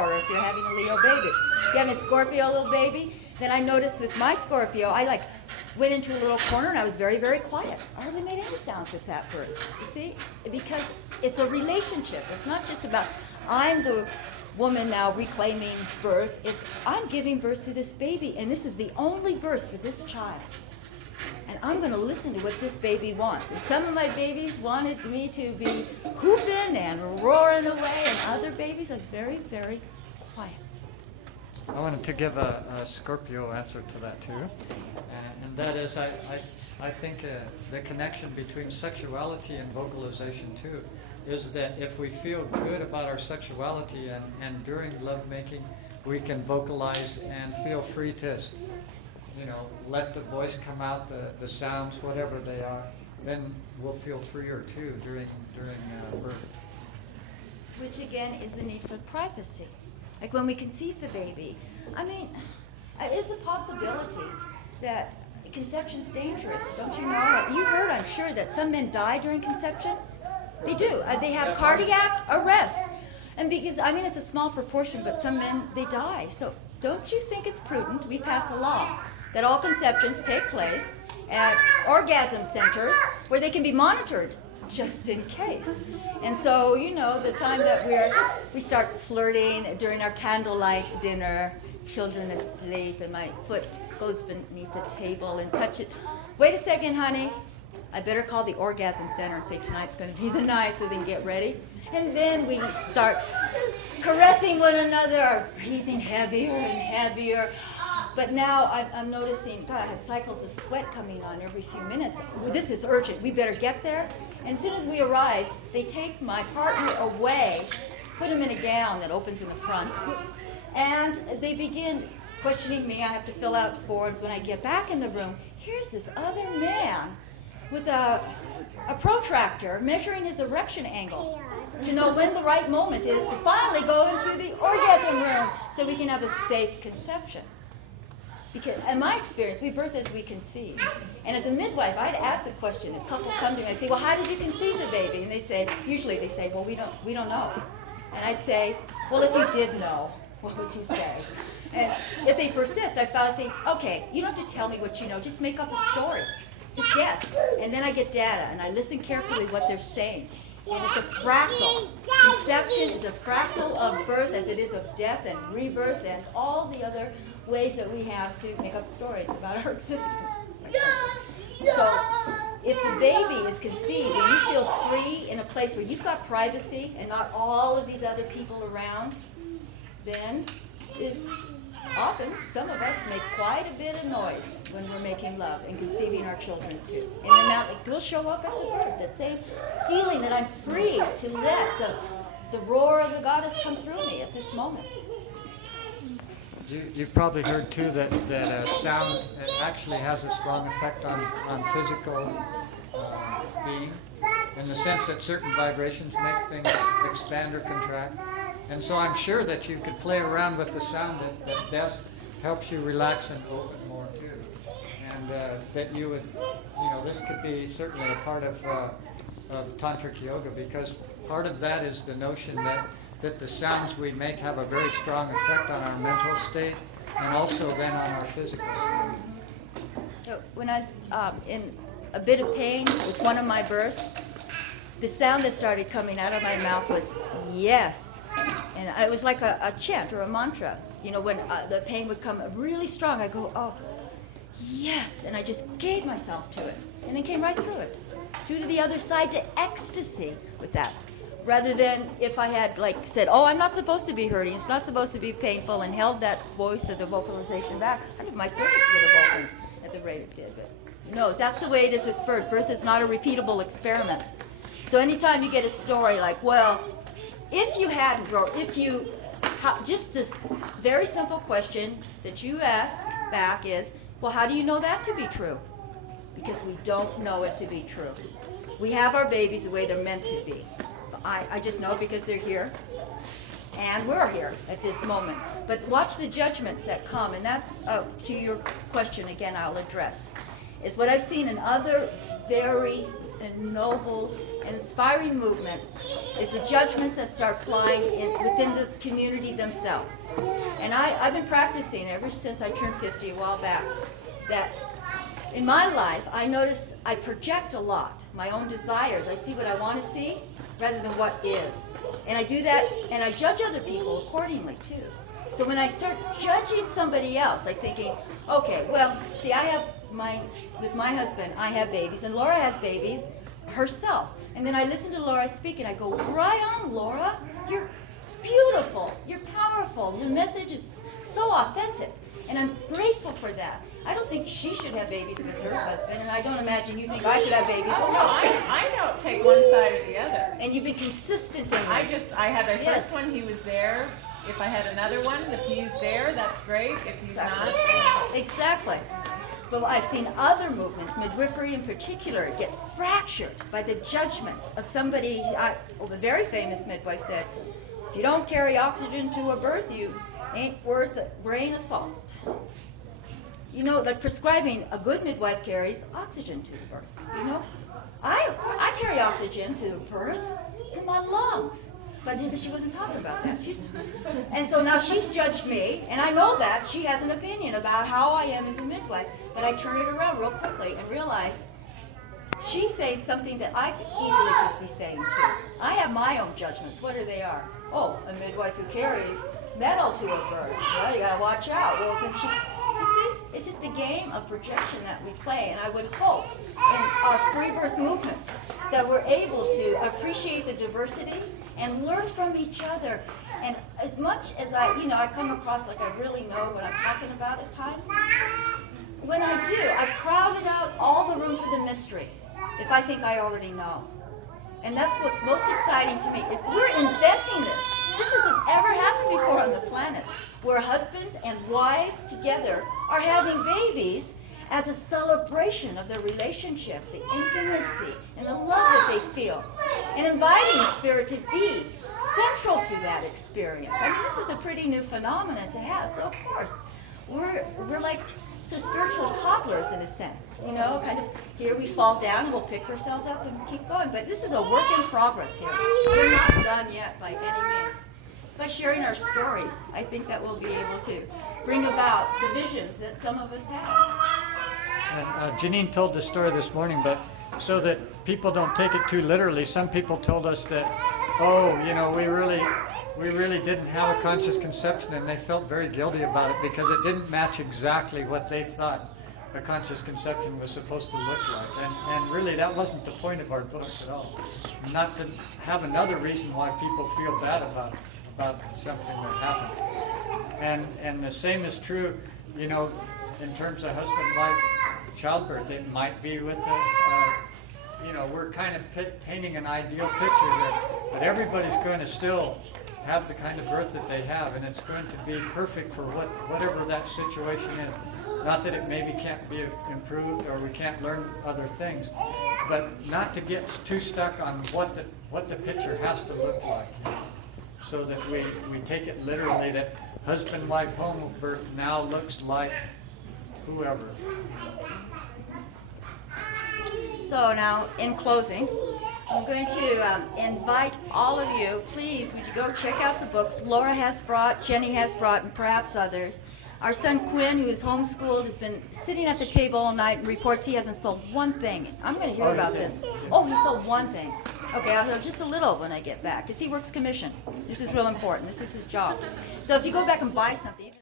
or if you're having a Leo baby. If you're having a Scorpio little baby, then I noticed with my Scorpio, I went into a little corner and I was very, very quiet. I hardly made any sounds with that birth. You see? Because it's a relationship. It's not just about, I'm the woman now reclaiming birth. It's, I'm giving birth to this baby, and this is the only birth for this child. And I'm going to listen to what this baby wants. And some of my babies wanted me to be whooping and roaring away, and other babies are very, very quiet. I wanted to give a Scorpio answer to that too, and that is I think the connection between sexuality and vocalization too is that if we feel good about our sexuality and during lovemaking we can vocalize and feel free to, you know, let the voice come out, the sounds, whatever they are, then we'll feel freer too during birth. Which again is the need for privacy. Like when we conceive the baby, I mean, it's a possibility that conception's dangerous, don't you know? You heard, I'm sure, that some men die during conception. They do. They have cardiac arrest. And because, I mean, it's a small proportion, but some men, they die. So don't you think it's prudent we pass a law that all conceptions take place at orgasm centers where they can be monitored just in case? And so, you know, the time that we start flirting during our candlelight dinner, children asleep, and my foot goes beneath the table and touches. Wait a second, honey. I better call the orgasm center and say tonight's going to be the night so they can get ready. And then we start caressing one another, breathing heavier and heavier. But now I'm noticing, God, I have cycles of sweat coming on every few minutes. Well, this is urgent. We better get there. And as soon as we arrive, they take my partner away, put him in a gown that opens in the front, and they begin questioning me. I have to fill out forms. When I get back in the room, here's this other man with a protractor measuring his erection angle to know when the right moment is to finally go into the orgasm room so we can have a safe conception. Because in my experience, we birth as we conceive. And as a midwife, I'd ask the question. If couples come to me, I'd say, well, how did you conceive the baby? And they say, usually they say, well, we don't know. And I'd say, well, if you did know, what would you say? And if they persist, I finally say, okay, you don't have to tell me what you know. Just make up a story. Just guess. And then I get data, and I listen carefully what they're saying. And it's a fractal. Conception is a fractal of birth as it is of death and rebirth and all the other ways that we have to make up stories about our existence. So if the baby is conceived and you feel free in a place where you've got privacy and not all of these other people around, then often some of us make quite a bit of noise when we're making love and conceiving our children too. And then that will show up at the birth, that same feeling that I'm free to let the roar of the goddess come through me at this moment. You've probably heard too that sound actually has a strong effect on physical being, in the sense that certain vibrations make things expand or contract. And so I'm sure that you could play around with the sound that best helps you relax and open more too. And that you would, you know, this could be certainly a part of tantric yoga, because part of that is the notion that the sounds we make have a very strong effect on our mental state and also then on our physical state. So when I was in a bit of pain with one of my births, the sound that started coming out of my mouth was yes. And it was like a chant or a mantra. You know, when the pain would come really strong, I go, oh, yes. And I just gave myself to it. And then came right through it. Through to the other side to ecstasy with that. Rather than if I had, like, said, oh, I'm not supposed to be hurting, it's not supposed to be painful, and held that voice or the vocalization back, I think my circuits would have opened at the rate it did. But no, that's the way it is at birth. Birth is not a repeatable experiment. So anytime you get a story like, well, if you hadn't, or if you, just this very simple question that you ask back is, well, how do you know that to be true? Because we don't know it to be true. We have our babies the way they're meant to be. I just know because they're here, and we're here at this moment. But watch the judgments that come, and that's, to your question again, I'll address, is what I've seen in other very noble and inspiring movement is the judgments that start flying within the community themselves. And I've been practicing ever since I turned 50 a while back, that in my life I notice I project a lot, my own desires. I see what I want to see rather than what is. And I do that, and I judge other people accordingly too. So when I start judging somebody else, like thinking, okay, well, see, with my husband, I have babies, and Laura has babies herself. And then I listen to Laura speak, and I go, right on, Laura, you're beautiful, you're powerful, your message is so authentic, and I'm grateful for that. I don't think she should have babies with her husband, and I don't imagine you think I should have babies. Oh, no, I don't take one side or the other. And you've been consistent in this. I had a first one, he was there. If I had another one, if he's there, that's great. If he's not, Exactly. But I've seen other movements, midwifery in particular, get fractured by the judgment of somebody. The very famous midwife said, if you don't carry oxygen to a birth, you ain't worth a grain of salt. You know, like prescribing, a good midwife carries oxygen to the birth. You know, I carry oxygen to the birth in my lungs. But she wasn't talking about that. And so now she's judged me, and I know that she has an opinion about how I am as a midwife. But I turn it around real quickly and realize she's saying something that I could easily just be saying too. I have my own judgments. What they are? Oh, a midwife who carries metal to a birth. Well, you gotta watch out. Well, then you see, it's just a game of projection that we play, and I would hope in our free birth movement that we're able to appreciate the diversity and learn from each other. And as much as I come across like I really know what I'm talking about at times, when I do, I've crowded out all the room for the mystery if I think I already know. And that's what's most exciting to me, is we're inventing this. This hasn't ever happened before on the planet, where husbands and wives together are having babies as a celebration of their relationship, the intimacy and the love that they feel, and inviting spirit to be central to that experience. I mean, this is a pretty new phenomenon to have. So of course, we're like the spiritual toddlers in a sense. You know, kind of here we fall down and we'll pick ourselves up and keep going. But this is a work in progress here. We're not done yet by any means. By sharing our stories, I think that we'll be able to bring about the visions that some of us have. And Jeannine told the story this morning, but so that people don't take it too literally, some people told us that, oh, you know, we really didn't have a conscious conception, and they felt very guilty about it because it didn't match exactly what they thought a conscious conception was supposed to look like. And really, that wasn't the point of our book at all. Not to have another reason why people feel bad about something that happened. And the same is true, you know, in terms of husband-wife childbirth. It might be with you know, we're kind of painting an ideal picture that everybody's going to still have the kind of birth that they have, and it's going to be perfect for whatever that situation is. Not that it maybe can't be improved or we can't learn other things, but not to get too stuck on what the picture has to look like, so that we take it literally that husband-wife home birth now looks like whoever. So now, in closing, I'm going to invite all of you, please, would you go check out the books Laura has brought, Jenny has brought, and perhaps others. Our son Quinn, who is homeschooled, has been sitting at the table all night and reports he hasn't sold one thing. I'm going to hear about this. Oh, he sold one thing. Okay, I'll have just a little when I get back, because he works commission. This is real important. This is his job. So if you go back and buy something...